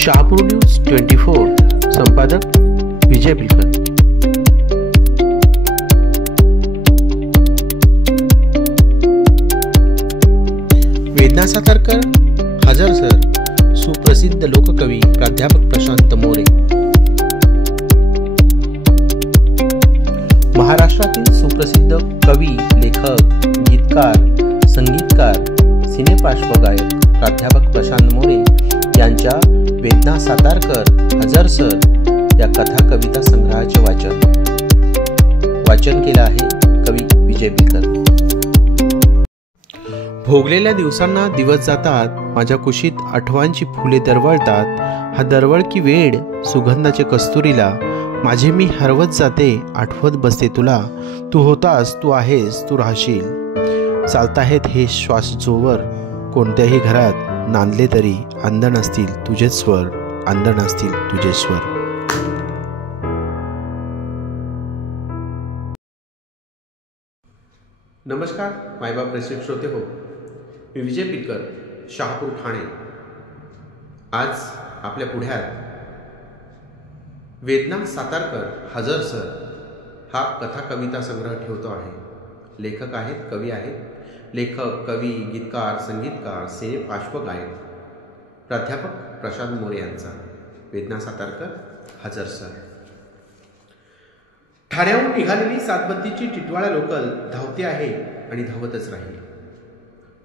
Shahapur news 24 संपादक विजय बिलकर। वेदना सातारकर हजर सर, सुप्रसिद्ध लोककवी प्राध्यापक प्रशांत मोरे। महाराष्ट्रातील सुप्रसिद्ध कवी, लेखक, गीतकार, संगीतकार, सिनेपार्श्वगायक प्राध्यापक प्रशांत मोरे यांच्या वेदना सातारकर हजर सर या कथा कविता संग्रहाचे वाचन केलं आहे कवी विजय बिलकर। भोगलेल्या दिवसांना दिवस जातात, माझ्या कुशीत आठवांची फुले दरवळतात। हा दरवळ की वेळ सुगंधाचे कस्तुरीला, माझे मी हरवत जाते, आठवत बसते तुला। तू होतास, तू आहेस, तू राहशील। चालताहेत हे श्वास जोवर, कोणत्याही घरात नांदले तरी अंधन असतील तुझे स्वर, अंधन असतील तुझे स्वर। नमस्कार मायबाप प्रेक्षक श्रोते हो, मी विजय बिलकर, शहापूर ठाणे। आज आपल्या पुढ्यात वेदना सातारकर हजर सर हा कथा कविता संग्रह ठेवतो आहे। लेखक आहेत, कवी आहेत, लेखक, कवी, गीतकार, संगीतकार, सिनेपार्श्वगायक प्राध्यापक प्रशांत मोरे यांचा वेदना सातारकर हजर सर। ठाण्याहून निघालेली सातबत्तीची टिटवाळा लोकल धावते आहे आणि धावतच राहील।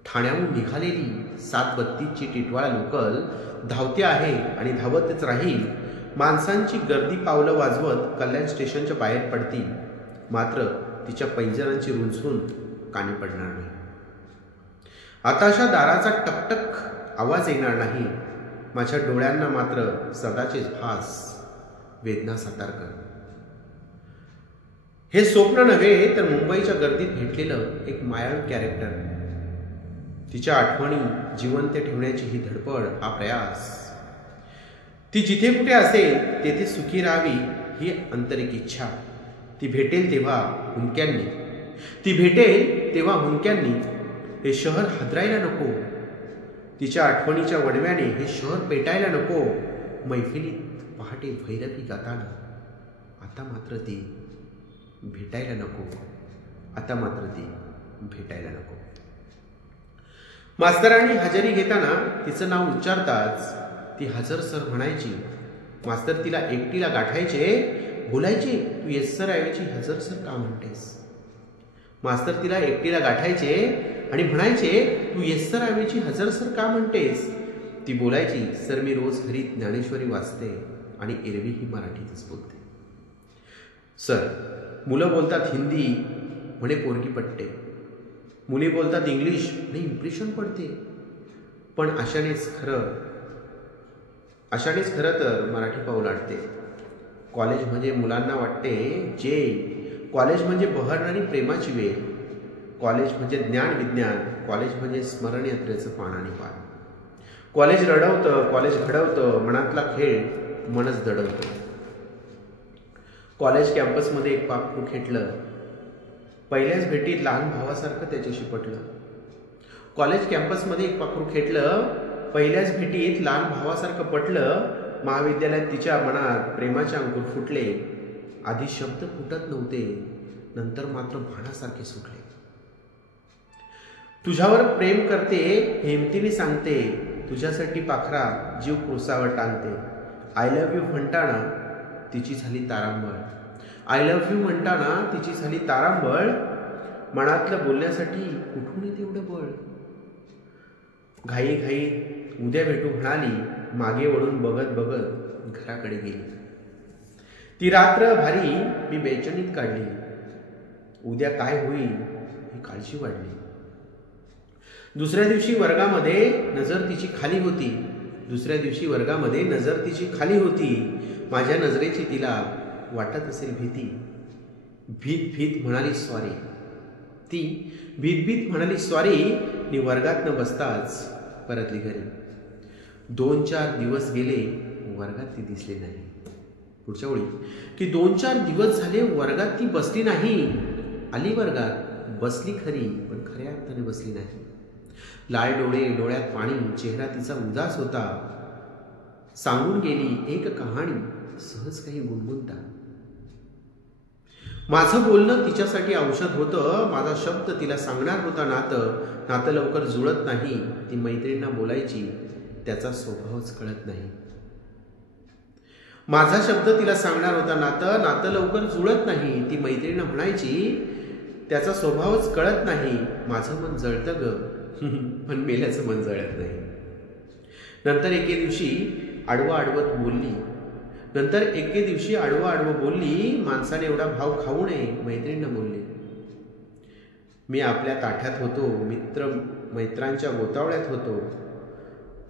ठाण्याहून निघालेली सातबत्तीची टिटवाळा लोकल धावते आहे आणि धावतच राहील। माणसांची गर्दी पावलं वाजवत कल्याण स्टेशनच्या बाहेर पडती, मात्र तिच्या पैंजरांची रुंजरून कानी पडणार नाही। आता अशा दाराचा टकटक आवाज येणार नाही, माझ्या डोळ्यांना मात्र सदाचेच भास वेदना सातारकर। हे स्वप्न नव्हे तर मुंबईच्या गर्दीत भेटलेलं एक मायाळू कॅरेक्टर। तिच्या आठवणी जिवंत ठेवण्याची ही धडपड, हा प्रयास। ती जिथे कुठे असेल तेथे सुखी राहावी ही आंतरिक इच्छा। ती भेटेल तेव्हा हुंक्यांनी, ती भेटेल तेव्हा हुंक्यांनी। हे शहर हादरायला नको, तिच्या आठवणीच्या वडव्याने हे शहर पेटायला नको। मैफिलीत पहाटे भैरवी गाताना आता मात्र ती भेटायला नको, आता मात्र ती भेटायला नको। मास्तरांनी हजेरी घेताना तिचं नाव उच्चारताच ती हजर सर म्हणायची। मास्तर तिला एकटीला गाठायचे, बोलायचे, तू येस सर ऐवजी हजर सर का म्हणतेस? मास्तर तिला एकटीला गाठायचे आणि म्हणायचे, तू येस सर ऐवजी हजर सर का म्हणतेस? ती बोलायची, सर मी रोज घरी ज्ञानेश्वरी वाचते आणि एरवी ही मराठीतच बोलते। सर, मुलं बोलतात हिंदी म्हणे पोरगी पटते, मुली बोलतात इंग्लिश म्हणे इम्प्रेशन पडते, पण अशानेच खरं तर मराठी पाऊल आटते। कॉलेज म्हणजे मुलांना वाटते जेल, कॉलेज म्हणजे बहरणारी प्रेमाची वेल, कॉलेज म्हणजे ज्ञान विज्ञान, कॉलेज म्हणजे स्मरण यात्रेचं पान आणि पान। कॉलेज रडवतं, कॉलेज घडवतं, मनातला खेळ मनच दडवतं। कॉलेज कॅम्पसमध्ये एक पाखरू खेटलं, पहिल्याच भेटीत लहान भावासारखं त्याच्याशी पटलं। कॉलेज कॅम्पसमध्ये एक पाखरू खेटलं, पहिल्याच भेटीत लहान भावासारखं पटलं। महाविद्यालयात तिच्या मनात प्रेमाचे अंकुर फुटले। आधी शब्द फुटत नव्हते, नंतर मात्र बाणासारखे सुटले। तुझ्यावर प्रेम करते हिमतीने सांगते, तुझ्यासाठी पाखरा जीव क्रोसावर टांगते। आय लव्ह यू म्हणताना तिची झाली तारांबळ, आय लव्ह यू म्हणताना तिची झाली तारांबळ। मनातलं बोलण्यासाठी कुठून येते एवढं बळ? घाई उद्या भेटू म्हणाली, मागे वळून बघत बघत घराकडे गेली। ती रात्र भारी मी बेचैनीत काढली, उद्या काय होईल ही काळजी वाढली। दुसऱ्या दिवशी वर्गामध्ये नजर तिची खाली होती, माझ्या नजरेची तिला वाटत असेल भीती। भीत म्हणाली सॉरी, ती भीत म्हणाली सॉरी, नि वर्गात न बसताच परतली घरी। 2-4 दिवस गेले, वर्गात ती दिसली नाही। पुढच्या ओळी की 2-4 दिवस झाले वर्गात ती बसली नाही। आली वर्गात, बसली खरी, पण खऱ्या अर्थाने बसली नाही। लाल डोळे, डोळ्यात पाणी, चेहरा तिचा उदास होता। सांगून गेली एक कहाणी सहज काही गुणगुणता. माझं बोलणं तिच्यासाठी औषध होतं. माझा शब्द तिला सांगणार होता नातं लवकर जुळत नाही. ती मैत्रिणींना बोलायची, त्याचा स्वभावच कळत नाही. माझा शब्द तिला सांगणार होता नातं लवकर जुळत नाही. ती मैत्रिणींना म्हणायची, त्याचा स्वभावच कळत नाही. माझं मन जळतं ग, पण मेल्याचं मन जळत नाही. नंतर एके दिवशी आडवं बोलली, माणसाने एवढा भाव खाऊ नये. मैत्रिणींना बोलली, मी आपल्या ताठ्यात होतो, मैत्रांच्या गोतावळ्यात होतो.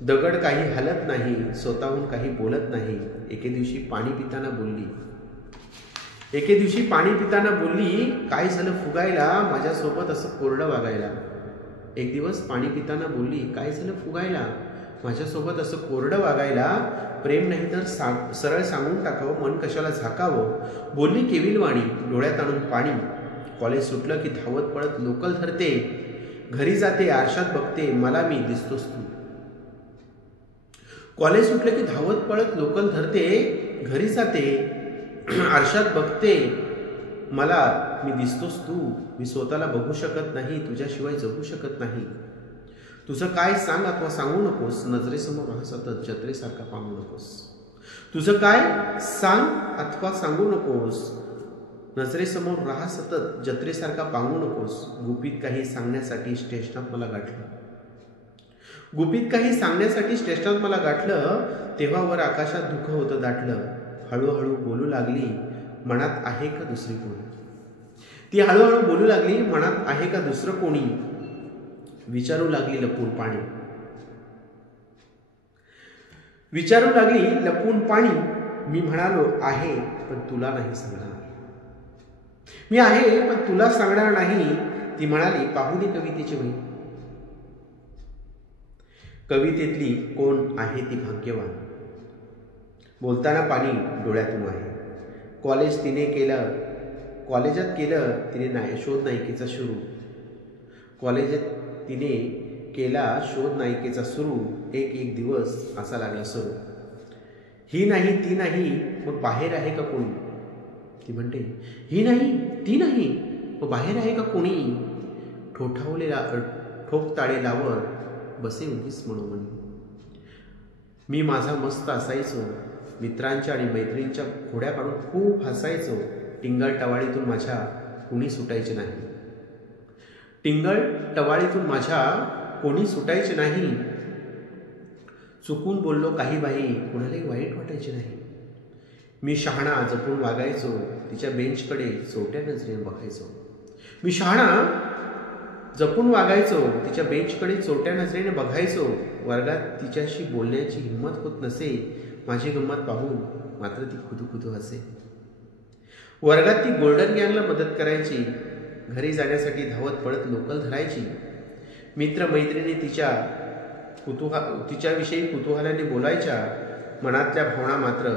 दगड काही हलत नाही, स्वतःहून काही बोलत नाही. एके दिवशी पाणी पिताना बोलली, काय झालं फुगायला, माझ्यासोबत असं कोरडं वागायला. एक दिवस पाणी पिताना बोलली, काय झालं फुगायला, माझ्यासोबत असं कोरडं वागायला. प्रेम नाही तर सरळ सांगून टाकावं, मन कशाला झाकावं. बोलली केविलवाणी, डोळ्यात आणून पाणी. कॉलेज सुटलं की धावत पळत लोकल धरते. घरी जाते, आरशात बघते, मला मी दिसतोस तू. कॉलेज सुटलं की धावत पळत लोकल धरते. घरी जाते, आरशात बघते, मला मी दिसतोस तू. मी स्वतःला बघू शकत नाही, तुझ्याशिवाय जगू शकत नाही. तुझं काय सांग अथवा सांगू नकोस, नजरेसमोर राहा सतत, जत्रेसारखा पाहू नकोस. तुझं काय सांग अथवा सांगू नकोस, नजरेसमोर राहा सतत, जत्रेसारखा पाहू नकोस. गुपित काही सांगण्यासाठी स्टेशनात मला गाठलं. तेव्हा वर आकाशात धुकं होतं दाटलं. हळूहळू बोलू लागली, मनात आहे का दुसरी कोणी. ती हळूहळू बोलू लागली, मनात आहे का दुसरं कोणी. विचारू लागली लपून पाणी. मी म्हणालो, आहे पण तुला नाही सांगणार. मी आहे पण तुला सांगणार नाही. ती म्हणाली, पाहू दे कवितेची वही. कवितेतली कोण आहे ती भाग्यवान. बोलताना पाणी डोळ्यातून आहे. कॉलेजात केलं तिने शोध नायिकेचा सुरू. एक दिवस असा लागला सुरू. ही नाही ती नाही, मग बाहेर आहे का कोणी. ती म्हणते, ही नाही ती नाही, मग बाहेर आहे का कोणी. ठोकताळे लावत बसे उगीच मनोमनी. मी माझा मस्त असायचो, मित्रांच्या आणि मैत्रिणींच्या खोड्या काढून खूप हसायचो. टिंगल टवाळीतून माझ्या कोणी सुटायचे नाही. चुकून बोललो काही बाई, कुणालाही वाईट वाटायचे नाही. मी शहाणा जपून वागायचो, तिच्या बेंचकडे चोरट्या नजरेने बघायचो. वर्गात तिच्याशी बोलण्याची हिंमत होत नसे. माझी गंमत पाहून मात्र ती खुदू हसे. वर्गात ती गोल्डन गँगला मदत करायची. घरी जाण्यासाठी धावत पळत लोकल धरायची. मित्र मैत्रिणी तिच्याविषयी कुतूहलाने बोलायच्या. मनातल्या भावना मात्र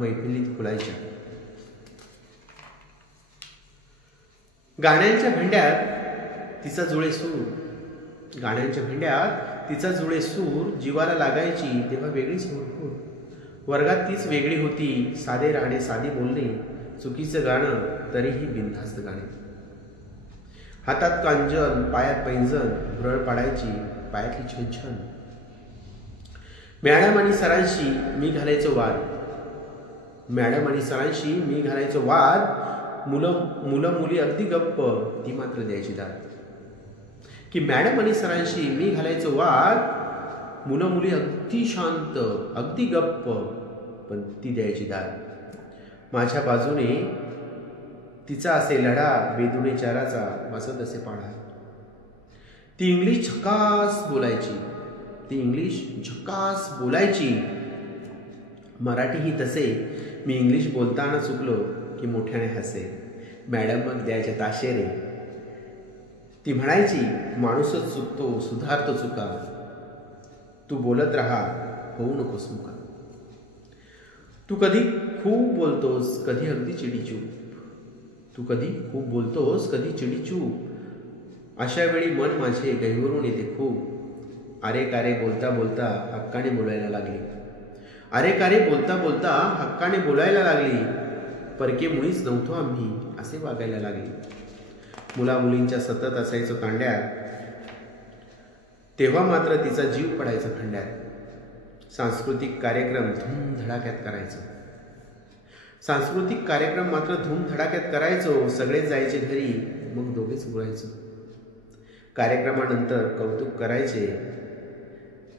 मैफिलीत खुलायच्या. गाण्यांच्या भेंड्यात तिचा जुळे सूर जीवाला लागायची तेव्हा वेगळीच हुरहुर. वर्गात तीच वेगळी होती. साधे राहणे, साधी बोलणे, चुकीचं गाणं तरीही बिनधास्त गाणे. हातात कांजन, पायात पैंजण, भुरळ पाडायची पायातली छनछन. मॅडम आणि सरांशी मी घालायचो वाद. मुलं मुली अगदी गप्प, ती मात्र द्यायची दाद. की मॅडम आणि सरांशी मी घालायचो वाद. मुलं मुली अगदी शांत, अगदी गप्प, पण ती द्यायची दाद. माझ्या बाजूने तिचा असे लढा, बेदुणे चाराचा बसत असे पाढा. ती इंग्लिश झकास बोलायची. मराठीही तसे. मी इंग्लिश बोलताना चुकलो की मोठ्याने हसे. मॅडम मग द्यायच्या ताशेरे. ती म्हणायची, माणूसच चुकतो, सुधारतो चुका. तू बोलत राहा, होऊ नकोस मुका. तू कधी खूप बोलतोस, कधी अगदी चिडीचूप. अशा वेळी मन माझे गहिवरून येते खूप. अरे कारे बोलता बोलता हक्काने बोलायला लागले. अरे कारे बोलता बोलता हक्काने बोलायला लागली. परके मुळीच नव्हतो आम्ही असे वागायला लागले. मुला मुलींच्या सतत असायचो तांड्यात. तेव्हा मात्र तिचा जीव पडायचा खंड्यात. सांस्कृतिक कार्यक्रम धूमधडाक्यात करायचो. सांस्कृतिक कार्यक्रम मात्र धूमधडाक्यात करायचो. सगळेच जायचे घरी, मग दोघेच उरायचो. कार्यक्रमानंतर कौतुक करायचे.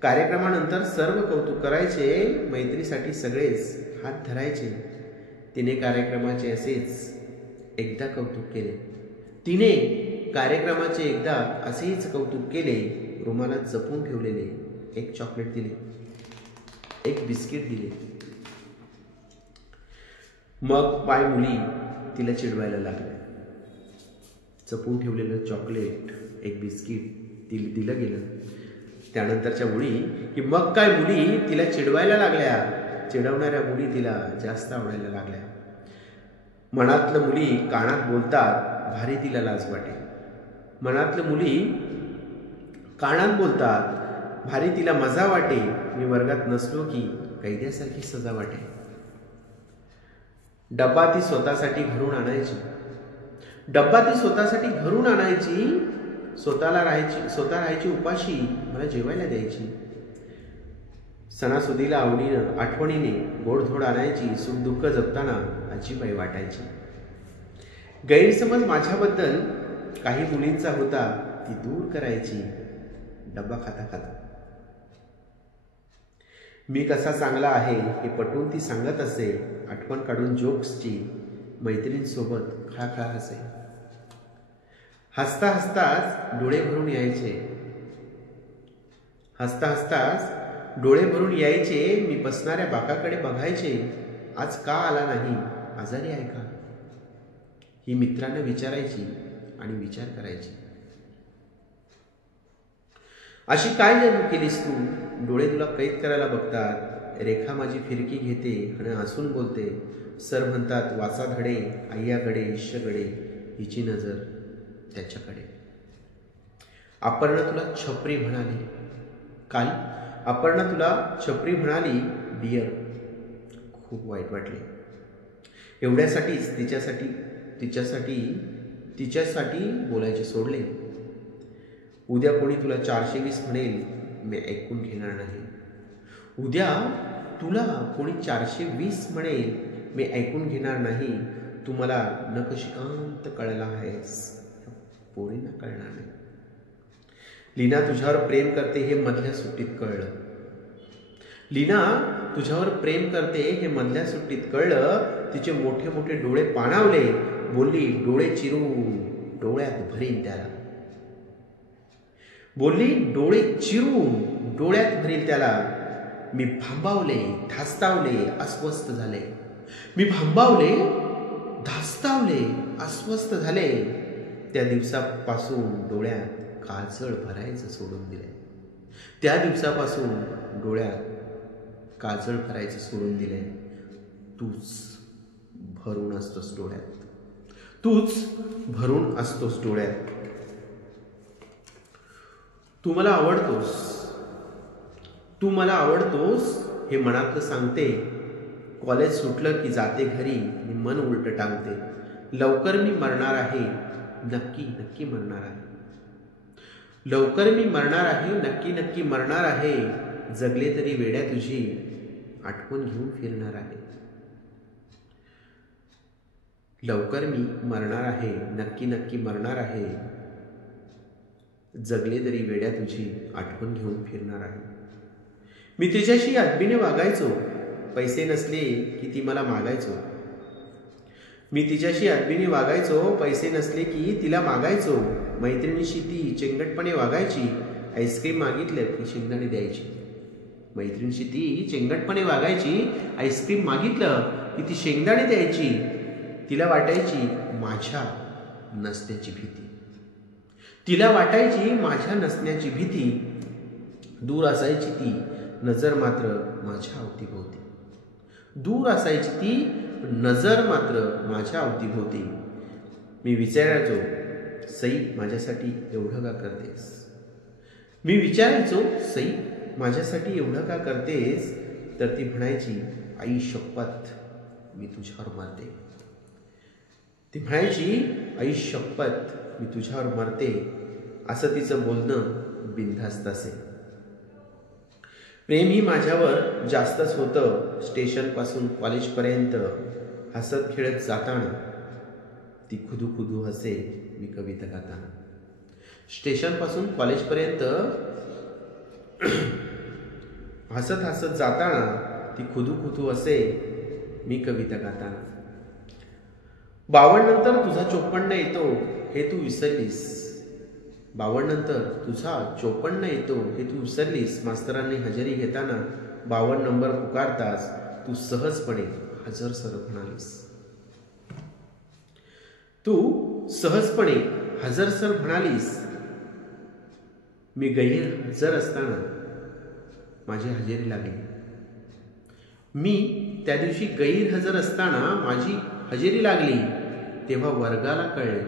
कार्यक्रमानंतर सर्व कौतुक करायचे. मैत्रीसाठी सगळेच हात धरायचे. तिने कार्यक्रमाचे असेच एकदा कौतुक केले. तिने कार्यक्रमाचे एकदा असेच कौतुक केले. रुमालात जपून ठेवलेले एक चॉकलेट दिले, एक बिस्किट दिले. मग बाय मुली तिला चिडवायला लागल्या. जपून ठेवलेलं चॉकलेट, एक बिस्किट दिलं गेलं. त्यानंतरच्या मुली की मग काय मुली तिला चिडवायला लागल्या. चिडवणाऱ्या मुली तिला जास्त आवडायला लागल्या. मनातलं मुली कानात बोलतात, भारी तिला लाज वाटे. मनातलं मुली कानात बोलतात, भारी तिला मजा वाटे. मी वर्गात नसलो की कैद्यासारखी सजा वाटे. डब्बा ती स्वतःसाठी घरून आणायची. डब्बा ती स्वतःसाठी घरून आणायची. स्वतः राहायची उपाशी, मला जेवायला द्यायची. सणासुदीला आवडीनं आठवणीने गोडधोड आणायची. सुख दुःख जपताना आजीबाई वाटायची. गैरसमज माझ्याबद्दल काही मुलींचा होता, ती दूर करायची डब्बा खाता खाता. मी कसा चांगला आहे हे पटवून ती सांगत असे. आठवण काढून जोक्सची मैत्रिणींसोबत खळाखळा हसे. हसता हसताच डोळे भरून यायचे. हसता हसताच डोळे भरून यायचे. मी बसणाऱ्या बाकाकडे बघायचे. आज का आला नाही, आजारी आहे का, ही मित्रांना विचारायची आणि विचार करायची. अशी काय जादू केलीस तू, डोळे तुला कैद करायला बघतात. रेखा माझी फिरकी घेते आणि हसून बोलते. सर म्हणतात वाचा धडे, आय्याकडे ईश्यकडे, हिची नजर त्याच्याकडे. अपर्णा तुला छपरी म्हणाली काल. अपर्णा तुला छपरी म्हणाली डिअर. खूप वाईट वाटले. एवढ्यासाठीच तिच्यासाठी बोलायचे सोडले. उद्या कोणी तुला 420 म्हणेल, मी ऐकून घेणार नाही. उद्या तुला कोणी 420 म्हणेल, मी ऐकून घेणार नाही. तू मला नकशिकांत कळला आहेस, पोरींना कळणार नाही. लीना तुझ्यावर प्रेम करते हे मधल्या सुट्टीत कळलं. लीना तुझ्यावर प्रेम करते हे मधल्या सुट्टीत कळलं. तिचे मोठे मोठे डोळे पाणावले. बोलली डोळे चिरून डोळ्यात भरीन त्याला. बोलली डोळे चिरून डोळ्यात भरील त्याला. मी भांबावले, धास्तावले, अस्वस्थ झाले. मी भांबावले, धास्तावले, अस्वस्थ झाले. त्या दिवसापासून डोळ्यात काजळ भरायचं सोडून दिले. त्या दिवसापासून डोळ्यात काजळ भरायचं सोडून दिले. तूच भरून असतोस डोळ्यात. तूच भरून असतोस डोळ्यात. तू मला आवडतोस, तू मला आवडतोस हे मनातलं सांगते. कॉलेज सुटलं की जाते घरी, मी मन उलट टांगते. लवकर मी मरणार आहे, नक्की नक्की मरणार आहे. लवकर मी मरणार आहे, नक्की नक्की मरणार आहे. जगले तरी वेड्या तुझी आठवण घेऊन फिरणार आहे. लवकर मी मरणार आहे, नक्की नक्की मरणार आहे. जगले तरी वेड्या तुझी आठवण घेऊन फिरणार आहे. मी तिच्याशी आदबीने वागायचो. पैसे नसले की ती मला मागायचो. मी तिच्याशी आदबीने वागायचो. पैसे नसले की तिला मागायचो. मैत्रिणीशी ती चेंगटपणे वागायची. आईस्क्रीम मागितलं की शेंगदाणे द्यायची. मैत्रिणीशी ती चेंगटपणे वागायची. आईस्क्रीम मागितलं की ती शेंगदाणे द्यायची. तिला वाटायची माझ्या नसण्याची भीती. तिला वाटायची माझ्या नसण्याची भीती. दूर असायची ती, नजर मात्र माझ्या अवतीभोवती. दूर असायची ती, नजर मात्र माझ्या अवतीभोवती. मी विचारायचो सई माझ्यासाठी एवढं का करतेस. मी विचारायचो सई माझ्यासाठी एवढं का करतेस. तर ती म्हणायची, आई शपथ मी तुझ्यावर मरते. ती म्हणायची, आई शपथ मी तुझ्यावर मरते. असं तिचं बोलणं बिनधास्त असे. प्रेम ही माझ्यावर जास्तच होतं. स्टेशनपासून कॉलेजपर्यंत हसत खेळत जाताना ती खुदू खुदू हसे मी कविता गाताना. स्टेशनपासून कॉलेजपर्यंत हसत हसत जाताना ती खुदू खुदू हसे मी कविता गाताना. 52 नंतर तुझा 54 येतो हे तू विसरलीस. 52 नंतर तुझा 54 येतो हे तू विसरलीस. मास्तरांनी हजेरी घेताना 52 नंबर पुकारतास तू सहजपणे हजर सर म्हणालीस. तू सहजपणे हजर सर म्हणालीस. मी गैरहजर असताना माझी हजेरी लागली. मी त्या दिवशी गैरहजर असताना माझी हजेरी लागली. तेव्हा वर्गाला कळले,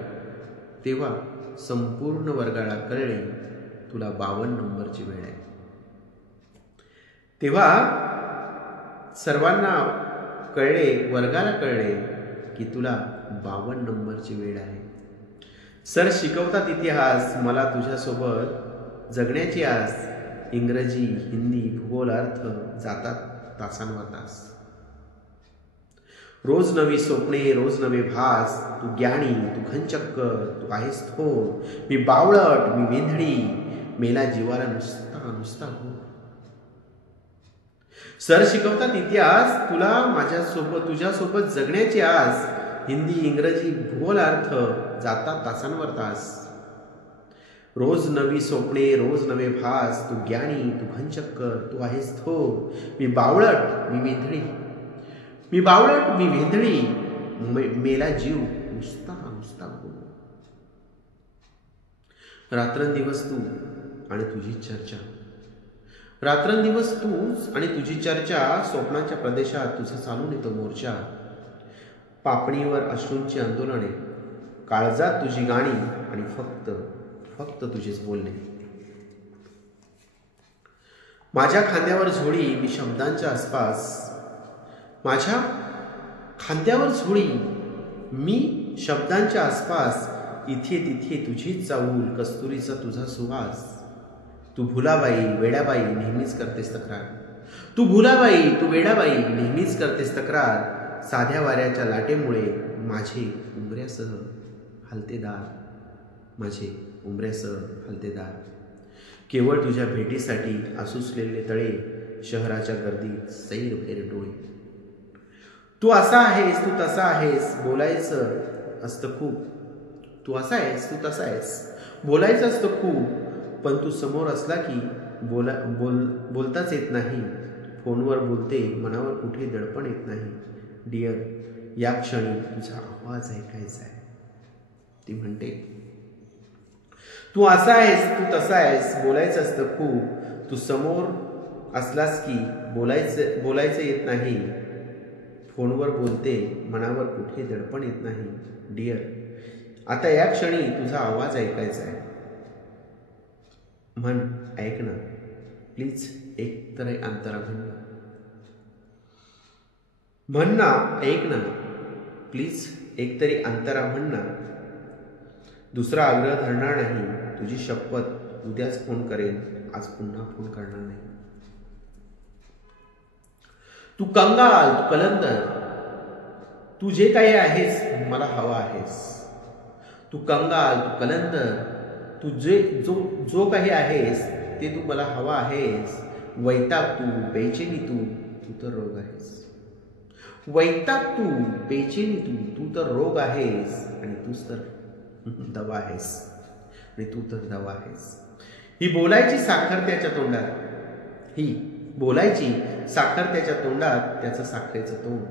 तेव्हा संपूर्ण वर्गाला कळले तुला 52 नंबरची वेळ आहे. तेव्हा सर्वांना कळले, वर्गाला कळले की तुला 52 नंबरची वेळ आहे. सर शिकवतात इतिहास, मला तुझ्यासोबत जगण्याची आस. इंग्रजी, हिंदी, भूगोल, अर्थ जातात तासांवर तास. रोज नवी स्वप्ने, रोज नवे भास. तू ज्ञानी, तू घनचक्कर, तू आहेस थोर. मी बावळट, मी वेंधळी, मेला जीवाला नुसता नुसता घोर. सर शिकवतात इतिहास, तुझ्यासोबत जगण्याची आस. हिंदी, इंग्रजी, भूगोल, अर्थ जातात तासांवर तास. रोज नवी स्वप्ने, रोज नवे भास. तू ज्ञानी, तू घनचक्कर, तू आहेस थोर. मी बावळट, मी वेंधळी, मेला जीव नुसता नुसता घोर. रात्रंदिवस तू आणि तुझी चर्चा. रात्रंदिवस तूच आणि तुझी चर्चा. स्वप्नाच्या प्रदेशात तुझा चालून येतो मोर्चा. पापणीवर अश्रूंची आंदोलने, काळजात तुझी गाणी आणि फक्त तुझेच बोलणे. माझ्या खांद्यावर झोळी, मी शब्दांच्या आसपास. माझ्या खांद्यावर झोळी, मी शब्दांच्या आसपास. इथे तिथे तुझीच चाहूल, कस्तुरीचा तुझा सुवास. तू भुलाबाई, वेडाबाई, नेहमीच करतेस तक्रार. तू भुलाबाई, तू वेडाबाई, नेहमीच करतेस तक्रार. साध्या वाऱ्याच्या लाटेमुळे माझे उंबऱ्यासह हलतेदार. केवळ तुझ्या भेटीसाठी आसुसलेले तळे. शहराच्या गर्दीत सैरभैर डोळे. तू असा आहेस, तू तसा आहेस, बोलायचं असतं खूप. तू असा आहेस, तू तसा आहेस, बोलायचं असतं खूप. पण तू समोर असला की बोलताच येत नाही. फोनवर बोलते, मनावर कुठे दडपण येत नाही. डिअर, या क्षणी तुझा आवाज ऐकायचा आहे. ती म्हणते, तू असा आहेस, तू तसा आहेस, बोलायचं असतं खूप. तू समोर असलास की बोलायचं येत नाही. फोनवर बोलते, मनावर कुठे दडपण येत नाही. डिअर, आता या क्षणी तुझा आवाज ऐकायचा आहे. म्हण, ऐक ना प्लीज, एक तरी अंतरा म्हण ना, ऐक ना प्लीज, एक तरी अंतरा म्हण ना. दुसरा आग्रह धरणार नाही, तुझी शपथ. उद्याच फोन करेन, आज पुन्हा फोन करणार नाही. तू कंगाल, तू कलंदर, तू जे काही आहेस मला हवा आहेस. तू कंगाल, तू कलंदर, तू जो काही आहेस ते तू मला हवा आहेस. वैताग तू, बेचैनी तू तर रोग आहेस. वैताग तू, बेचैनी तू तर रोग आहेस. आणि तूच तर दवा आहेस. ही बोलायची साखर त्याच्या तोंडात, त्याचं साखरेचं तोंड.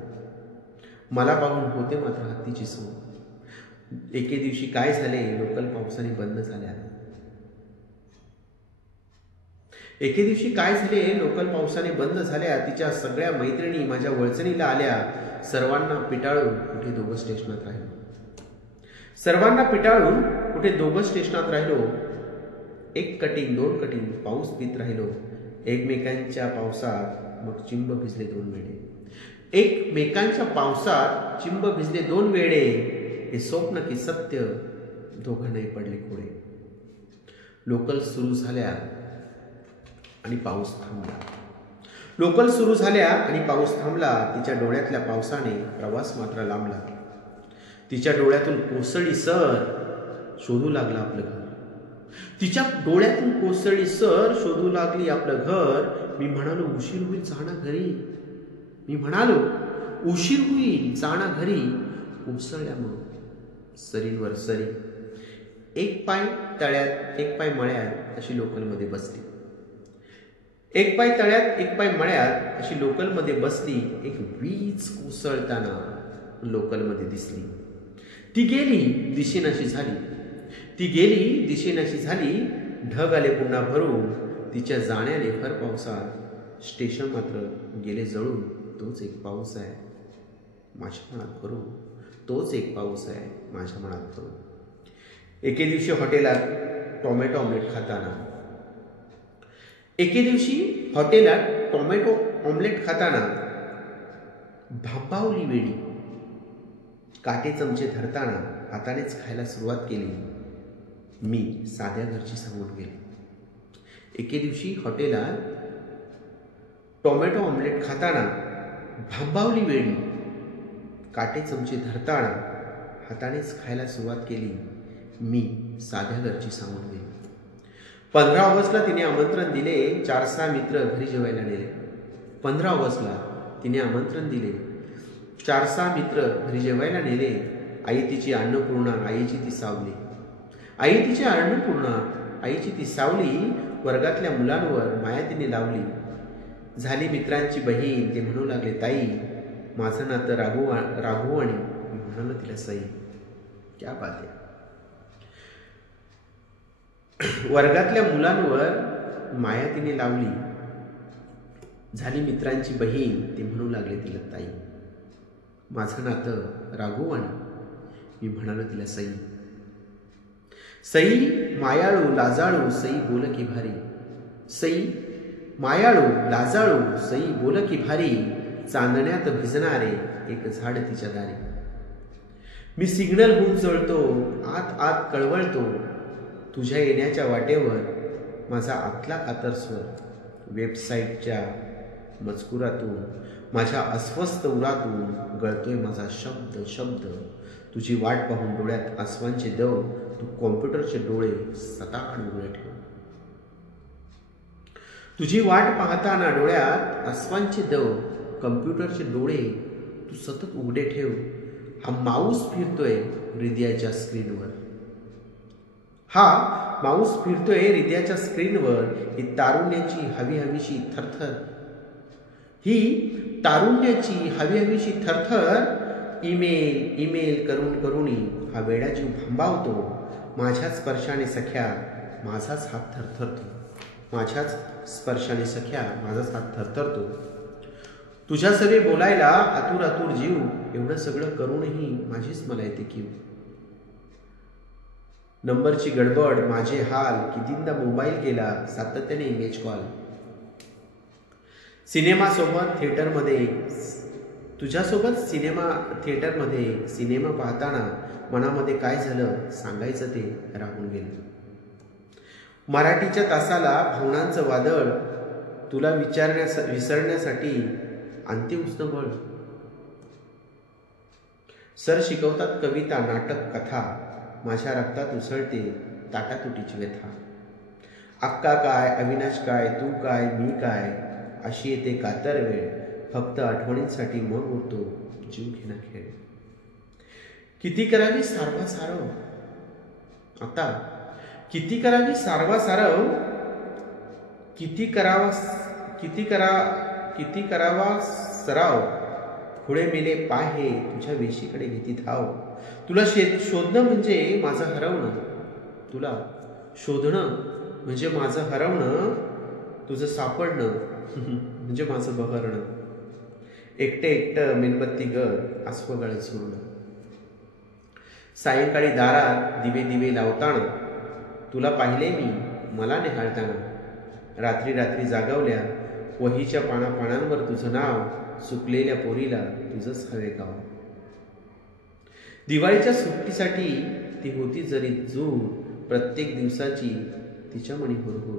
मला पाहून होते मात्र हत्तीची सोंड. एके दिवशी काय झाले, लोकल पावसाने बंद झाल्या. तिच्या सगळ्या मैत्रिणी माझ्या वळचणीला आल्या. सर्वांना पिटाळून कुठे दोघं स्टेशनात राहिलो. एक कटिंग, दोन कटिंग, पाऊस पित राहिलो. एकमेकांच्या पावसात मग चिंब भिजले 2 वेडे. एकमेकांच्या पावसात चिंब भिजले 2 वेडे. हे स्वप्न की सत्य, दोघांनाही पडले कोडे. लोकल सुरू झाल्या आणि पाऊस थांबला. लोकल सुरू झाल्या आणि पाऊस थांबला. तिच्या डोळ्यातल्या पावसाने प्रवास मात्र लांबला. तिच्या डोळ्यातून कोसळी सर शोधू लागला आपलं घर. तिच्या डोळ्यातून कोसळी सर शोधू लागली आपलं घर. मी म्हणालो उशीर होईल जाणं घरी. मी म्हणालो उशीर होईल जाणं घरी. कोसळल्या मग सरींवर सरी. एक पाय तळ्यात एक पाय मळ्यात अशी लोकलमध्ये बसली. एक पाय तळ्यात एक पाय मळ्यात अशी लोकलमध्ये बसली. एक वीज कोसळताना लोकलमध्ये दिसली. ती गेली दिशेनाशी झाली. ती गेली दिशेनाशी झाली. ढग आले पुन्हा भरून. तिच्या जाण्याने भर पावसात स्टेशन मात्र गेले जळून. तोच एक पाऊस आहे माझ्या मनात भरून. तोच एक पाऊस आहे माझ्या मनात भरून. एके दिवशी हॉटेलात टोमॅटो ऑमलेट खाताना भांबावली वेडी. काटे चमचे धरताना हातानेच खायला सुरुवात केली. मी साध्या घरची सांगून गेली. एके दिवशी हॉटेलात टोमॅटो ऑमलेट खाताना भांबावली वेडी. काटे चमचे धरताना हातानेच खायला सुरुवात केली. मी साध्या घरची सांगून गेली. 15 ऑगस्टला तिने आमंत्रण दिले. 4-6 मित्र घरी जेवायला नेले. 15 ऑगस्टला तिने आमंत्रण दिले. 4-6 मित्र घरी जेवायला नेले. आई तिची अन्नपूर्णा, आईची ती सावली. आई तिची अन्नपूर्णा, आईची ती सावली. वर्गातल्या मुलांवर माया तिने लावली. झाली मित्रांची बहीण. ते म्हणू लागले ताई. माझं नातं राघू आणि मी म्हणालो तिला सई. क्या बात आहे. वर्गातल्या मुलांवर माया तिने लावली. झाली मित्रांची बहीण. ते म्हणू लागले तिला ताई. माझं नातं राघू आणि मी म्हणालो तिला सई. सई मायाळू लाजाळू सई बोल की भारी. सई मायाळू लाजाळू सई बोल की भारी. चांदण्यात भिजणारे एक झाड तिच्या दारी. मी सिग्नल होऊन जळतो. आत आत कळवळतो. तुझ्या येण्याच्या वाटेवर माझा आतला कातर स्वर. वेबसाईटच्या मजकुरातून माझ्या अस्वस्थ उरातून गळतोय माझा शब्द शब्द. तुझी वाट पाहून डोळ्यात आसवांचे दव. तू कॉम्प्युटरचे डोळे सताड उघडे ठेव. तुझी वाट पाहताना डोळ्यात आसवांचे दव. कम्प्युटरचे डोळे तू सतत उघडे ठेव. हा माऊस फिरतोय हृदयाच्या स्क्रीनवर. हा माऊस फिरतोय हृदयाच्या स्क्रीनवर. ही तारुण्याची हवी हवीशी थरथर. ही तारुण्याची हवी हवीशी थरथर. ईमेल करून करूनी हा वेडा जीव भांबावतो. माझ्याच स्पर्शाने सख्या माझाच हात थरथरतो. माझ्याच स्पर्शाने सख्या माझाच हात थरथरतो. तुझ्या सगळे बोलायला आतुर आतुर जीव. एवढं सगळं करूनही माझीच मला येते कीव. नंबरची गडबड माझे हाल. कितींदा मोबाईल केला सातत्याने इमेज कॉल. सिनेमासोबत थिएटरमध्ये तुझ्यासोबत थिएटरमध्ये सिनेमा पाहताना मनामध्ये काय झालं सांगायचं ते राहून गेलं. मराठीच्या तासाला भावनांचं वादळ. तुला विसरण्यासाठी आणते उष्णबळ. सर शिकवतात कविता नाटक कथा. माझ्या रक्तात उसळते ताटातुटीची व्यथा. अक्का काय अविनाश काय तू काय मी काय अशी येते कातर वेळ. फक्त आठवणींसाठी मग उरतो जीव घेणा खेळ. किती करावी सारवा सारव. आता किती करावी सारवा सारव. किती करावा सराव. पुढे मेले पाय हे तुझ्या वेशीकडे घेती धाव. तुला शोधणं म्हणजे माझं हरवणं. तुला शोधणं म्हणजे माझं हरवणं. तुझं सापडणं म्हणजे माझं बहरणं. एकटं मेणबत्ती गर आसवगळत सुरणं. सायंकाळी दारात दिवे लावताना तुला पाहिले मी मला निहाळताना. रात्री जागवल्या वहीच्या पानापानांवर तुझं नाव, सुकलेल्या पोरीला तुझंच हवे गाव. दिवाळीच्या सुट्टीसाठी ती होती जरी दूर, प्रत्येक दिवसाची तिच्या मनी हुरहुर.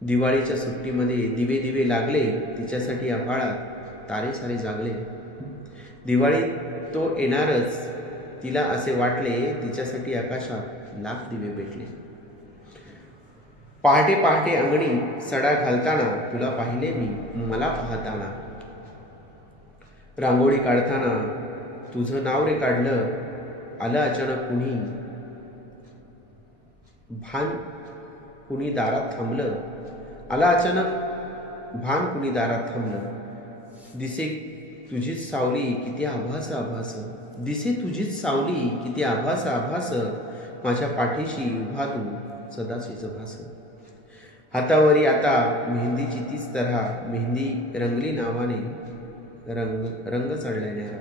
दिवाळीच्या सुट्टीमध्ये दिवे दिवे लागले तिच्यासाठी आभाळात, तारे सारे जागले. दिवाळी तो येणारच, तिला असे वाटले, तिच्यासाठी आकाशात लाख दिवे पेटले. पहाटे पहाटे अंगणी सडा घालताना तुला पाहिले मी मला पाहताना. रांगोळी काढताना तुझं नाव रे काढलं, आलं अचानक कुणी भान, कुणी दारात थांबलं. आलं अचानक भान, कुणी दारात थांबलं. दिसे तुझीच सावली किती आभास आभास, दिसे तुझीच सावली किती आभास आभास, माझ्या पाठीशी उभा तू सदाचीच भास. हातावरी आता मेहंदीची तीच तऱ्हा, मेहंदी रंगली नावाने रंग चढलाय न्यारा.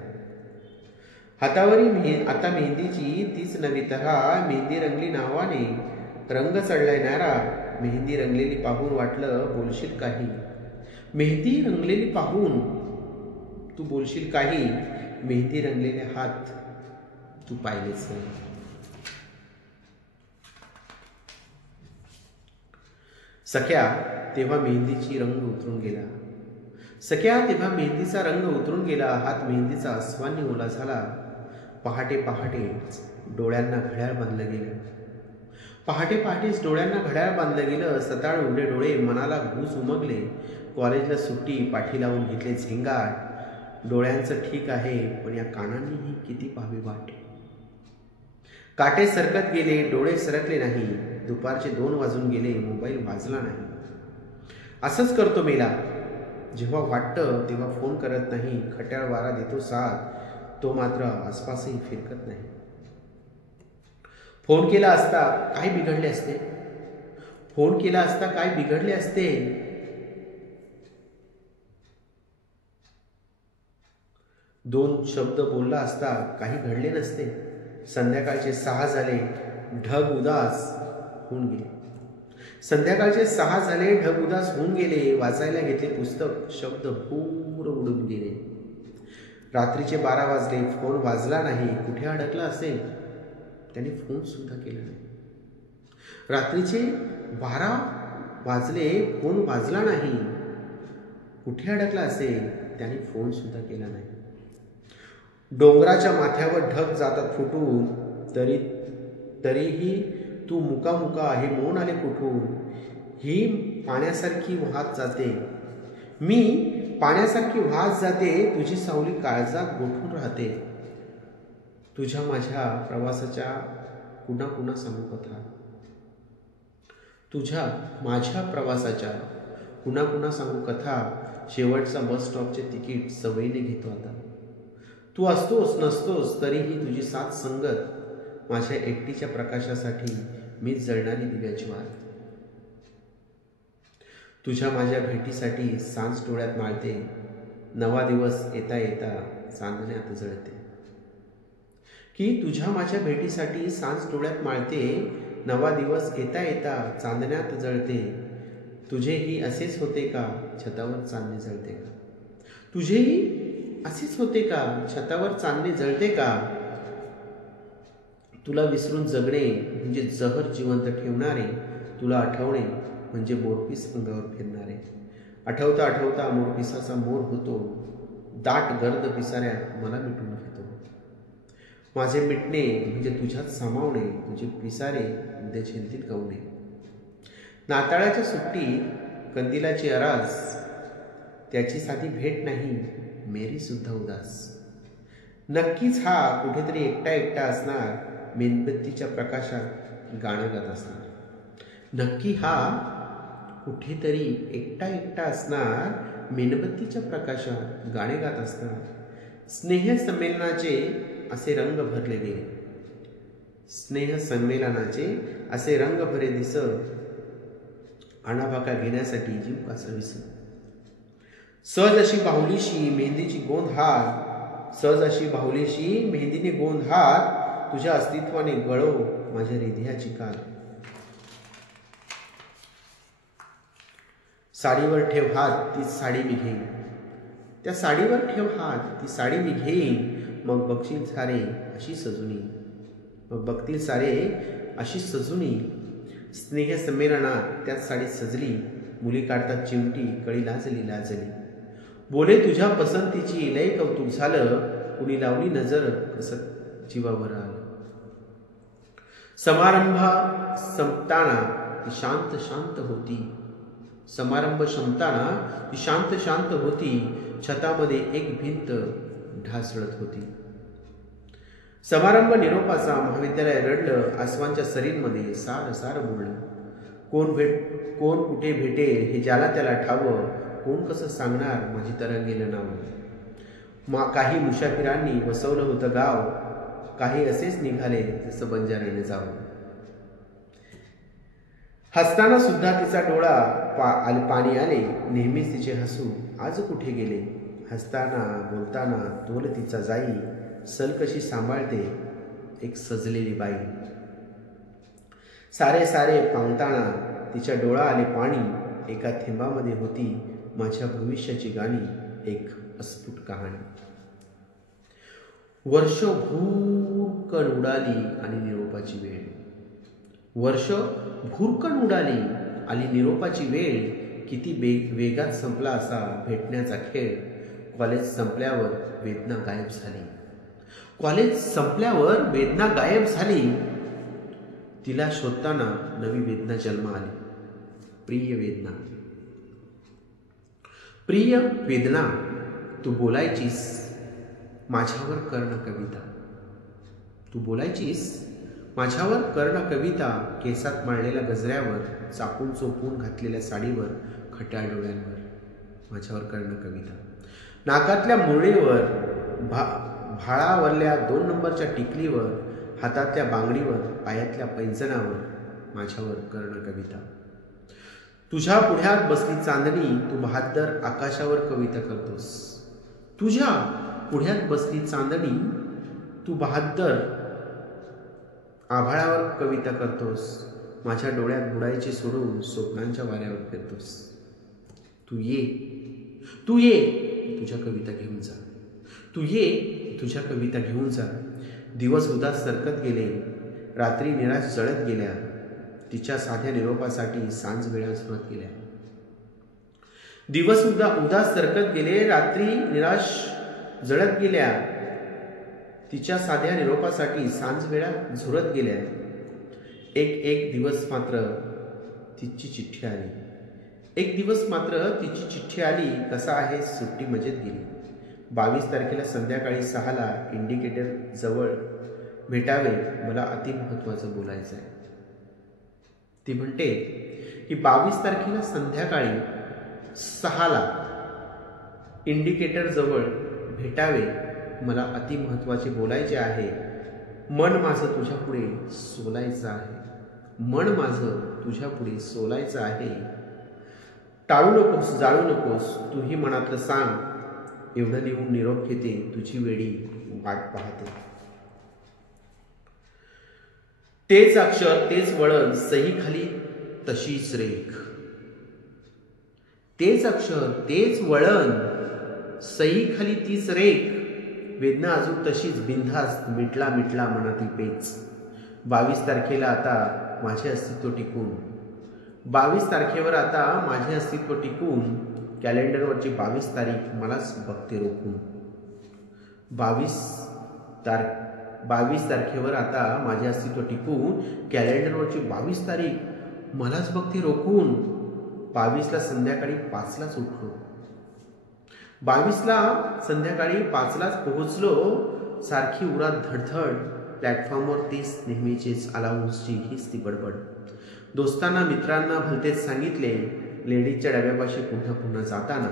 हातावरी आता मेहंदीची तीच नवी तऱ्हा, मेहंदी रंगली नावाने रंग चढलाय न्यारा. मेहंदी रंगलेली पाहून वाटलं बोलशील काही, मेहंदी रंगलेली पाहून तू बोलशील काही, मेहंदी रंगलेले हात तू पाहिलेच नाही. सख्या तेव्हा मेहंदीची रंग उतरून गेला, सख्या तेव्हा मेहंदीचा रंग उतरून गेला. हात मेहंदीचा अस्वानी ओला झाला. पहाटे पहाटेच डोळ्यांना घड्याळ बांधलं गेलं, पहाटे पहाटेच डोळ्यांना घड्याळ बांधलं गेलं. सताळ उघडे डोळे, मनाला घूस उमगले. कॉलेजला सुट्टी, पाठी लावून घेतले झिंगाट. डोळ्यांचं ठीक आहे, पण या कानांनीही किती पाहावी वाट. काटे सरकत गेले, डोळे सरकले नाही. दुपारचे 2 वाजून गेले, मोबाईल वाजला नाही. असंच करतो मेला, जेव्हा वाटतं तेव्हा फोन करत नाही. खट्याळ वारा देतो साथ, तो मात्र आसपासही फिरकत नाही. फोन केला असता काय बिघडले असते, फोन केला असता काय बिघडले असते. दोन शब्द बोलला असता काही घडले नसते. संध्याकाळचे 6 झाले, ढग उदास होऊन गेले. संध्याकाळचे 6 झाले, ढग उदास होऊन गेले. वाचायला घेतले पुस्तक, शब्द पूर उडून गेले. रात्रीचे 12 वाजले, फोन वाजला नाही. कुठे अडकला असेल, त्याने फोन सुद्धा केला नाही. रात्रीचे 12 वाजले, फोन वाजला नाही. कुठे अडकला असेल, त्याने फोन सुद्धा केला नाही. डोंगराच्या माथ्यावर ढग जातात फुटून, तरीही तू मुका हे मौन आले कुठून. ही पाण्यासारखी वाहत जाते, मी पाण्यासारखी वाहत जाते. तुझी सावली काळजात गोठून राहते. तुझ्या माझ्या प्रवासाच्या पुन्हा पुन्हा सांगू कथा, तुझ्या माझ्या प्रवासाच्या पुन्हा पुन्हा सांगू कथा. शेवटचा बस स्टॉपचे तिकीट सवयीने घेतो आता. तू असतोस नसतोस तरीही तुझी साथ संगत. माझ्या एकटीच्या प्रकाशासाठी मीच जळणारी दिव्याची वात. तुझ्या माझ्या भेटीसाठी सांज डोळ्यात माळते. नवा दिवस येता येता चांदण्यात जळते. की तुझ्या माझ्या भेटीसाठी सांज डोळ्यात माळते. नवा दिवस येता येता चांदण्यात जळते. तुझेही असेच होते का, छतावर चांदणे जळते का. तुझेही असेच होते का, छतावर चांदणे जळते का. तुला विसरून जगणे म्हणजे जहर जिवंत ठेवणारे. तुला आठवणे म्हणजे मोरपीस अंगावर फिरणारे. आठवता आठवता मोरपिसाचा मोर होतो. दाट गर्द पिसाऱ्यात मला मिटून घेतो. माझे मिटणे म्हणजे तुझ्यात सामावणे. तुझे पिसारे उद्या झेलतील गवणे. नाताळाच्या सुट्टीत कंदिलाची आरास, त्याची साधी भेट नाही मेरी सुद्धा उदास. नक्कीच हा कुठेतरी एकटा एकटा असणार, मेणबत्तीच्या प्रकाशात गाणं गात असणार. नक्की हा कुठेतरी एकटा एकटा असणार, मेणबत्तीच्या प्रकाशात गाणे गात असणार. स्नेह संमेलनाचे असे रंग भरले गेले. स्नेह संमेलनाचे असे रंग भरे दिस. आणाभाका घेण्यासाठी जीव कासविस. सहज अशी बाहुलीशी मेहंदीची गोंद हात. सहज अशी बाहुलीशी मेहंदीने गोंद हात. तुझ्या अस्तित्वाने गळो माझ्या हृदयाची काल. साडीवर ठेव हात, ती साडी मी घेईन. त्या साडीवर ठेव हात, ती साडी मी घेईन. मग बघशील सारे अशी सजुनी, मग बघतील सारे अशी सजुनी. स्नेह संमेलनात त्याच साडीत सजली. मुली काढतात चिमटी, कळी लाजली लाजली. बोले तुझ्या पसंतीची, लय कौतुक झालं. कुणी लावली नजर, कसं जीवावर आलं. समारंभ संपताना ती शांत शांत होती. समारंभ संपताना ती शांत शांत होती. छतामध्ये एक भिंत ढासळत होती. समारंभ निरोपाचा. महाविद्यालय रडलं. आसमानच्या सरींमध्ये सार सार बुडलं. कोण कुठे भेटेल हे ज्याला त्याला ठावं. कोण कसं सांगणार माझी तरंगेलं नाव. काही मुसाफिरांनी वसवलं होतं गाव. काही असेच निघाले जसं बंजाऱ्याने जावं. हसताना सुद्धा तिचा डोळा पाणी आले. नेहमीच तिचे हसू आज कुठे गेले. हसताना बोलताना तोल तिचा जाई. सल कशी सांभाळते एक सजलेली बाई. सारे सारे पांगताना तिच्या डोळा आले पाणी. एका थेंबामध्ये होती माझ्या भविष्याची गाणी. एक अस्फुट कहाणी. वर्ष भूरकन उडाली आणि निरोपाची वेळ. वर्ष भूरकन उडाली आली निरोपाची वेळ. किती वेगात संपला असा भेटण्याचा खेळ. कॉलेज संपल्यावर वेदना गायब झाली. कॉलेज संपल्यावर वेदना गायब झाली. तिला शोधताना नवी वेदना जन्म आली. प्रिय वेदना. प्रिय वेदना, तू बोलायचीस माझ्यावर कर्ण कविता. तू बोलायचीस माझ्यावर कर्ण कविता. केसात माळलेल्या गजऱ्यावर, चापून चोपून घातलेल्या साडीवर, खट्या डोळ्यांवर माझ्यावर कर्ण कविता. नाकातल्या मुरळीवर, भाळावरल्या 2 नंबरच्या टिकलीवर, हातातल्या बांगडीवर, पायातल्या पैंजणावर माझ्यावर कर्ण कविता. तुझ्या पुढ्यात बसली चांदणी, तू बहादर आकाशावर कविता करतोस. तुझ्या पुढ्यात बसली चांदणी, तू बहादर आभाळावर कविता करतोस. माझ्या डोळ्यात बुडायचे सोडून स्वप्नांच्या वाऱ्यावर फिरतोस. तू ये तुझ्या कविता घेऊन जा. तू ये तुझ्या कविता घेऊन जा. दिवस उदास सरकत गेले, रात्री निराश जळत गेल्या. तिच्या साध्या निरोपासाठी सांज वेळा झुरत गेल्या. दिवस उदास सरकत गेले, रात्री निराश जळत गेल्या. तिच्या साध्या निरोपासाठी सांज वेळा झुरत गेल्या. एक दिवस मात्र तिची चिठ्ठी आली. एक दिवस मात्र तिची चिठ्ठी आली. कसा आहे सुट्टी मजेत गेली. 22 तारखेला संध्याकाळी 6ला इंडिकेटर जवळ भेटावे, मला अति महत्वाचं बोलायचं आहे. ती म्हणते की 22 तारखेला संध्याकाळी 6ला इंडिकेटर जवळ भेटावे, मला अति महत्वाचे बोलायचे आहे. मन माझं तुझ्या पुढे सोलायचं आहे. मन माझं तुझ्या पुढे सोलायचं आहे. टाळू नकोस, जाळू नकोस, तूही मनातलं सांग. एवढं लिहून निरोप घेते, तुझी वेळी वाट पाहते. तेच अक्षर, तेच वळण, सही खाली तशीच रेख. तेच अक्षर, तेच वळण, सही खाली तीच रेख. वेदना अजून तशीच बिनधास्त, मिटला मनातील पेच. 22 तारखेला आता माझे अस्तित्व टिकून. 22 तारखेवर आता माझे अस्तित्व टिकून. कॅलेंडरवरची 22 तारीख मलाच बघते रोखून. 22 तारखेवर आता माझे अस्तित्व टिकून. कॅलेंडरवरची 22 तारीख मलाच बघते रोखून. 22ला संध्याकाळी 5लाच उठलो. 22ला संध्याकाळी 5लाच पोहोचलो. सारखी उरात धडधड. प्लॅटफॉर्मवर तीच नेहमीचीच अलाउन्सची हीच ती बडबड. दोस्तांना मित्रांना भलतेच सांगितले. लेडीजच्या डब्यापाशी पुन्हा जाताना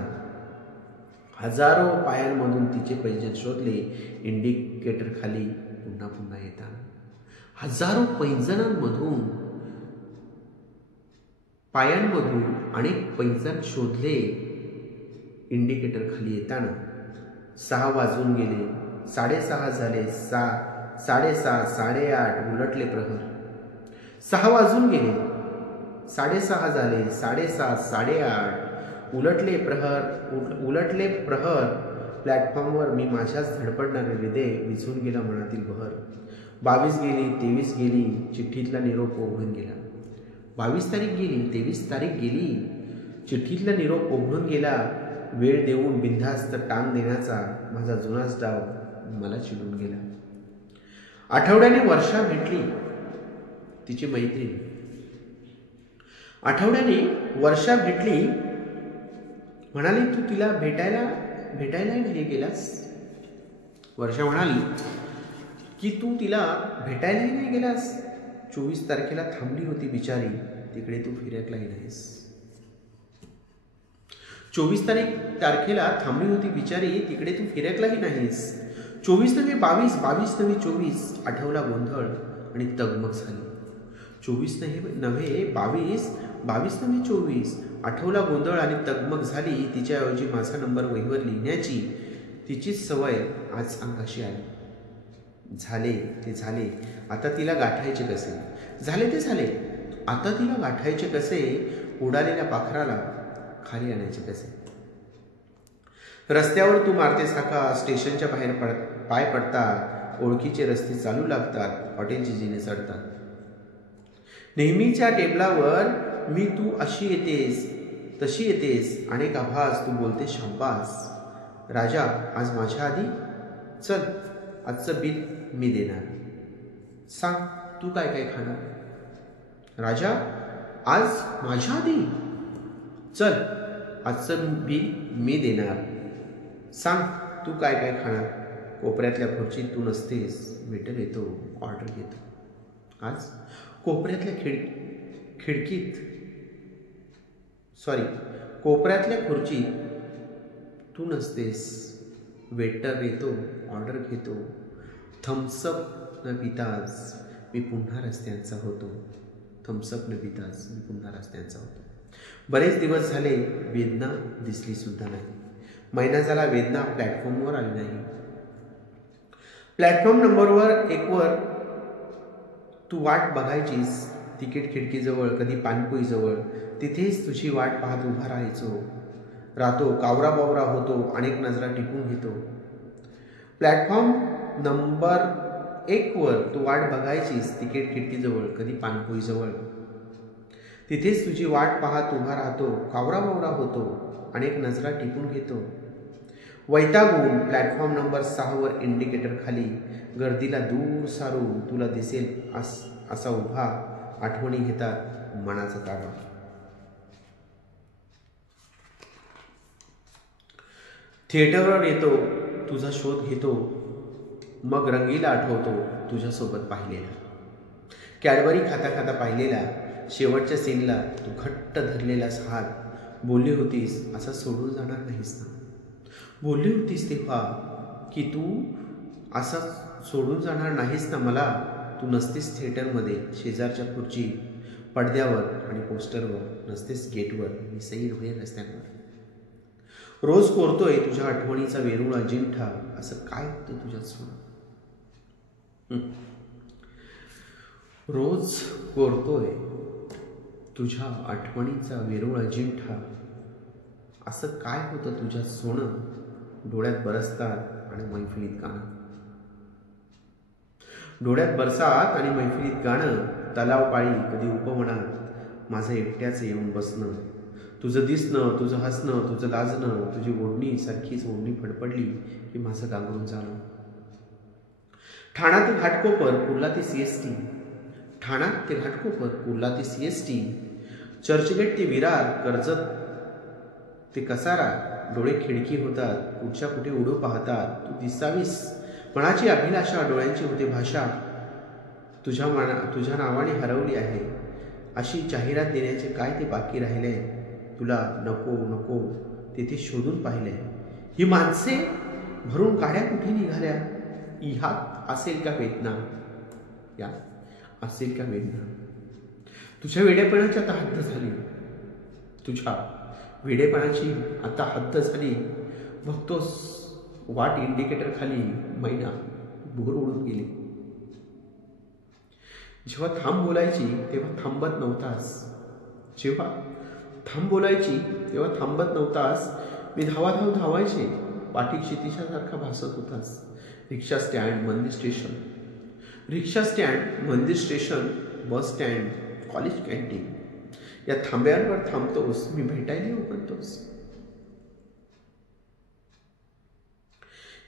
हजारो पायांमधून तिचे पैंजण शोधले. इंडिकेटर खाली पुन्हा येताना हजारो पैंजणांमधून पायांमधून अनेक पैंजण शोधले. इंडिकेटर खाली येताना 6 वाजून गेले. 6:30 झाले. 6:30, 8:30 उलटले प्रहर. 6 वाजून गेले. 6:30 झाले. 7:30, 8:30 उलटले प्रहर प्लॅटफॉर्मवर मी माझ्याच धडपडणारे हृदय विझून गेला मनातील बहर. 22 गेली 23 गेली चिठ्ठीतला निरोप ओघळून गेला. 22 तारीख गेली 23 तारीख गेली चिठ्ठीतला निरोप ओघळून गेला. वेळ देऊन बिनधास्त टांग देण्याचा माझा जुनाच डाव मला चिडून गेला. आठवड्याने वर्षा भेटली तिची मैत्रीण. आठवड्याने वर्षा भेटली म्हणाली तू तिला भेटायला नाही गेलास. वर्षा म्हणाली की तू तिला भेटायलाही नाही गेलास. 24 तारखेला थांबली होती बिचारी तिकडे तू फिरकलाही नाहीस. 24 तारखेला थांबली होती बिचारी तिकडे तू फिरकलाही नाहीस. 24 नव्हे 22 22 नव्हे 24 आठवला गोंधळ आणि तगमग झाली. 24 नव्हे 22 22 नव्हे 24 आठवला गोंधळ आणि तगमग झाली. तिच्याऐवजी माझा नंबर वहीवर लिहिण्याची तिचीच सवय आज अंगाशी आली. झाले ते झाले आता तिला गाठायचे कसे. झाले ते झाले आता तिला गाठायचे कसे. उडालेल्या पाखराला खाली आणायचे कसे. रस्त्यावर तू मारतेस हाका. स्टेशनच्या बाहेर पाय पडतात. ओळखीचे रस्ते चालू लागतात. हॉटेलची जिने चढतात. नेहमीच्या टेबलावर मी तू अशी येतेस तशी येतेस. अनेक आभास तू बोलते शाब्बास. राजा आज माझ्या आधी चल आजचं बिल मी देणार. सांग तू काय काय खाणार. राजा आज माझ्या आधी चल आजचं बिल मी देणार. सांग तू काय काय खाणार. कोपऱ्यातल्या खुर्चीत तू नसतेस. वेटर येतो ऑर्डर घेतो. आज कोपऱ्यातल्या कोपऱ्यातल्या खुर्चीत तू नसतेस. वेटर येतो ऑर्डर घेतो. थम्सअप न पिताच मी पुन्हा रस्त्यांचा होतो. थम्सअप न पिताच मी पुन्हा रस्त्यांचा होतो. बरेच दिवस झाले वेदना दिसली सुद्धा नाही. महिना झाला वेदना प्लॅटफॉर्मवर आली नाही. प्लॅटफॉर्म नंबर 1 वर तू वाट बघायचीस. तिकीट खिडकीजवळ कधी पानपोईजवळ. तिथेच तुझी वाट पाहत उभा राहतो. कावरा बावरा होतो. अनेक नजरा टिपून घेतो. प्लॅटफॉर्म नंबर 1 वर तू वाट बघायचीस. तिकीट खिडकीजवळ कधी पानपोईजवळ. तिथेच तुझी वाट पाहत उभा राहतो. कावरा बावरा होतो. अनेक नजरा टिपून घेतो. वैतागून प्लॅटफॉर्म नंबर 6 वर इंडिकेटर खाली गर्दीला दूर सारून तुला दिसेल असा उभा आठवणी घेतात मनाचा ताबा. थिएटरवर येतो तुझा शोध घेतो. मग रंगीला आठवतो तुझ्यासोबत पाहिलेला. कॅडबरी खाता खाता पाहिलेला. शेवटच्या सीनला तू घट्ट धरलेलास हात. बोलली होतीस असं सोडून जाणार नाहीस ना. बोलली होतीस तेव्हा की तू असं सोडून जाणार नाहीस ना मला. तू नसतेस थिएटरमध्ये. शेजारच्या खुर्चीत पडद्यावर आणि पोस्टरवर. नसतेस गेटवर. मी सैर होईल रस्त्यांवर. रोज कोरतोय तुझ्या आठवणीचा वेरूळ अजिंठा. असं काय होतं तुझ्यात सोडून. रोज कोरतोय तुझ्या आठवणीचा वेरूळ अजिंठा. असं काय होतं तुझ्यात सोनं. डोळ्यात बरसतात आणि मैफिलीत गाणं. डोळ्यात बरसात आणि मैफिलीत गाणं. तलावपाळी कधी उपवनात माझं एकट्याच येऊन बसणं. तुझं दिसणं तुझं हसणं तुझं लाजणं. तुझी ओढणी सारखीच ओढणी फडफडली की माझं गांगरून जाणं. ठाणा ते घाटकोपर कुर्ला ते CST. ठाणा ते घाटकोपर कुर्ला ते CST. चर्चगेट ते विरार. कर्जत ते कसारा. डोळे खिडकी होतात. कुठच्या कुठे उडू पाहतात. तू दिसावीस मनाची अभिलाषा. डोळ्यांची होते भाषा. तुझ्या नावाने हरवली आहे अशी जाहिरात देण्याचे काय ते बाकी राहिले. तुला नको नको तिथे शोधून पाहिले. ही माणसे भरून गाड्या कुठे निघाल्या. ह्यात असेल का वेदना. या असेल का वेदना. तुझ्या वेडेपणाची आता हद्द झाली. तुझ्या वेडेपणाची आता हद्द झाली. बघतोस वाट इंडिकेटर खाली. महिना भूर उडून गेली. जेव्हा थांब बोलायची तेव्हा थांबत नव्हतास. जेव्हा थांब बोलायची तेव्हा थांबत नव्हतास. मी धावायचे. पाठी क्षितिजासारखा भासत होतास. रिक्षा स्टँड, मंदिर station, bus stand, college canteen या थांब्यांवर थांबतोस. मी भेटायला येऊ म्हणतोस.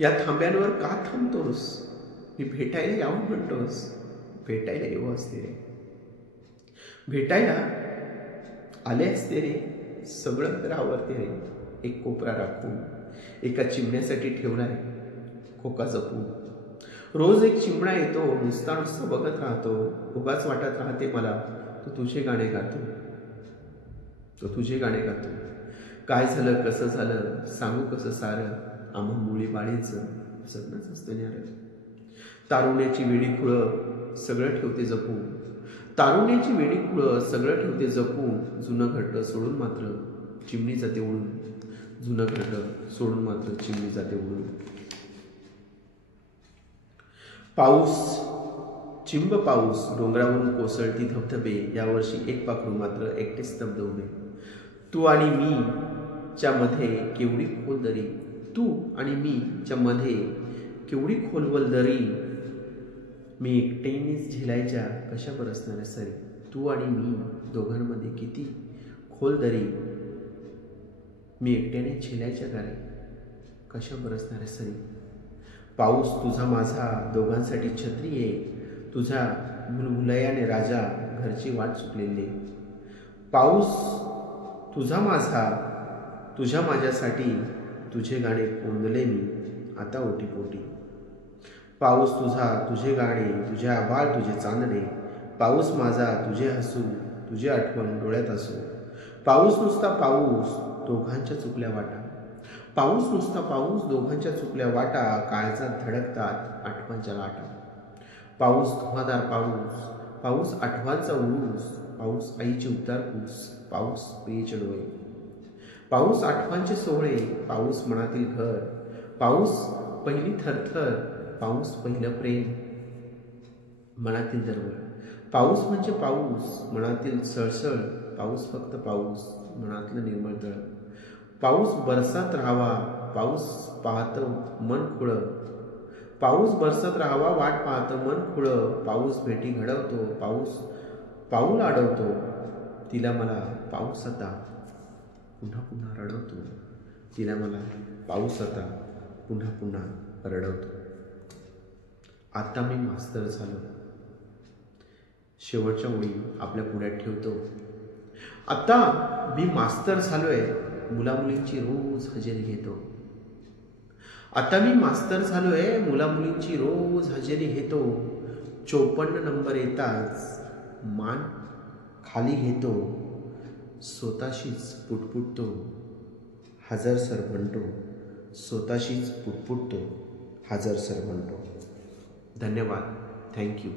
या थांब्यांवर का थांबतोस? मी भेटायला यावं म्हणतोस. भेटायला येऊ असते रे. भेटायला आले असते रे. सगळं करावरते रे. एक कोपरा राखून एका चिमण्यासाठी ठेवलाय खोका जपून. रोज एक चिमणा येतो. नुसता बघत राहतो. उगाच वाटत राहते मला तो तुझे गाणे गातो. काय झालं, कसं झालं, सांगू कसं सारं. आम्हा मुली बाळीचं सगळंच असतं न्यार. तारुण्याची वेडी खुळं सगळं ठेवते जपून. जुनं घरटं सोडून मात्र चिमणी जाते उडून. चिंब पाऊस डोंगरावरून कोसळती धबधबे. यावर्षी एक पाखरू मात्र एकटे स्तब्ध उभे. तू आणि मी च्या मध्ये केवढी खोलवर दरी. मी एकट्यानेच झेलायच्या कशा बरसणाऱ्या सरी. तू आणि मी दोघांमध्ये किती खोल दरी. मी एकट्याने झेलायच्या गारे कशा बरसणाऱ्या सरी. पाऊस तुझा माझा दोघांसाठी छत्री आहे. तुझ्या भुलभुलयाने राजा घरची वाट चुकलेली. पाऊस तुझा माझा तुझ्या माझ्यासाठी तुझे गाणे कोंदले मी आता ओटीपोटी. पाऊस तुझा तुझे गाणे तुझे आभाळ तुझे चांदणे. पाऊस माझा तुझे हसू तुझे आठवण डोळ्यात असू. पाऊस नुसता पाऊस दोघांच्या चुकल्या वाटा. काळजात धडकतात आठवणच्या लाटा. पाऊस धुवाधार पाऊस आठवांचा उरूस. पाऊस आईचे उबदार कूस. पाऊस पेयचे डोळे. पाऊस आठवांचे सोहळे. पाऊस मनातील घर. पाऊस पहिली थरथर. पाऊस पहिलं प्रेम मनातील दरवळ. पाऊस म्हणजे पाऊस मनातील सळसळ. पाऊस फक्त पाऊस मनातलं निर्मळ तळ. पाऊस बरसात राहावा वाट पाहतं मन खुळं. पाऊस भेटी घडवतो. पाऊल अडवतो. तिला मला पाऊस आता पुन्हा पुन्हा रडवतो. आता मी मास्तर झालो. शेवटच्या ओळी आपल्या पुढ्यात ठेवतो. आता मी मास्तर झालोय. मुलामुलींची रोज हजेरी घेतो. 54 नंबर येताच मान खाली घेतो. स्वतःशीच पुटपुटतो. हजर सर म्हणतो. धन्यवाद. थँक्यू.